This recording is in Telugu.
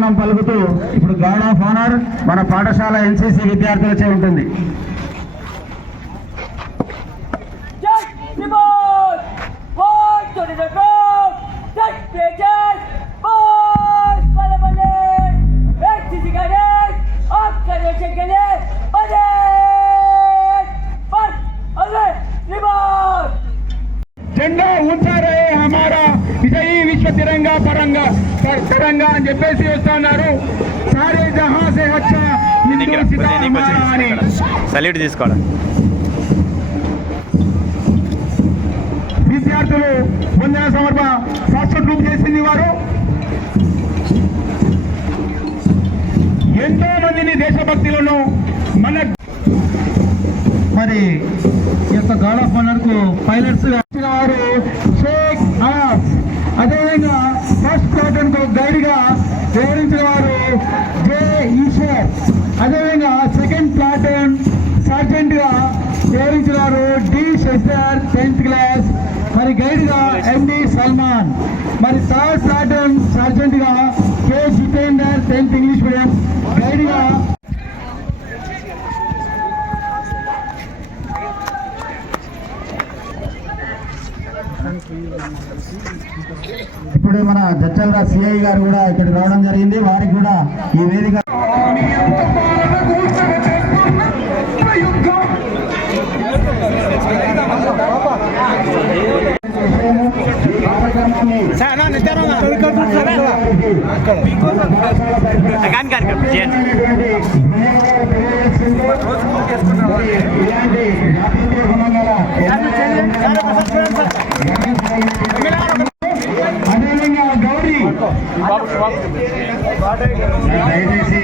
ఆహ్వానం పలుకుతూ ఇప్పుడు గార్డ్ ఆఫ్ ఆనర్ మన పాఠశాల ఎన్సీసీ విద్యార్థులచే ఉంటుంది. झंडा ऊंचा रहे हमारा विजयी विश्व तिरंगा परंगा तिरंगा అని చెప్పేసి వస్తున్నారు. సారే జహాं से अच्छा हिंदू సితారా సల్యూట్ తీసుకోవాలి. విద్యార్థులు వందన సమర్పణ సాక్షాత్కారం చేసింది. వారు ఎంతో మందిని దేశభక్తులను మన మరి ఈ యొక్క గార్డ్ ఆఫ్ ఆనర్ కు పైలట్స్ వచ్చిన వారు షేక్ అనాస్, అదేవిధంగా ఫస్ట్ ప్లాటూన్ కు గైడ్ గా వివరించిన వారు జే ఈశ్వర్, అదేవిధంగా సెకండ్ ప్లాటూన్ సర్జెంట్ గా వివరించిన వారు డి శశిధర్ 10th క్లాస్, మరి గైడ్ గా ఎండి సల్మాన్, మరి థర్డ్ ప్లాటూన్ సర్జెంట్ గా K Jitender 10th English medium, guide గా ఇప్పుడు మన జడ్చల్రా సిఐ గారు కూడా ఇక్కడ రావడం జరిగింది. వారికి కూడా ఈ వేదిక అదేవిధంగా గౌరీ దయచేసి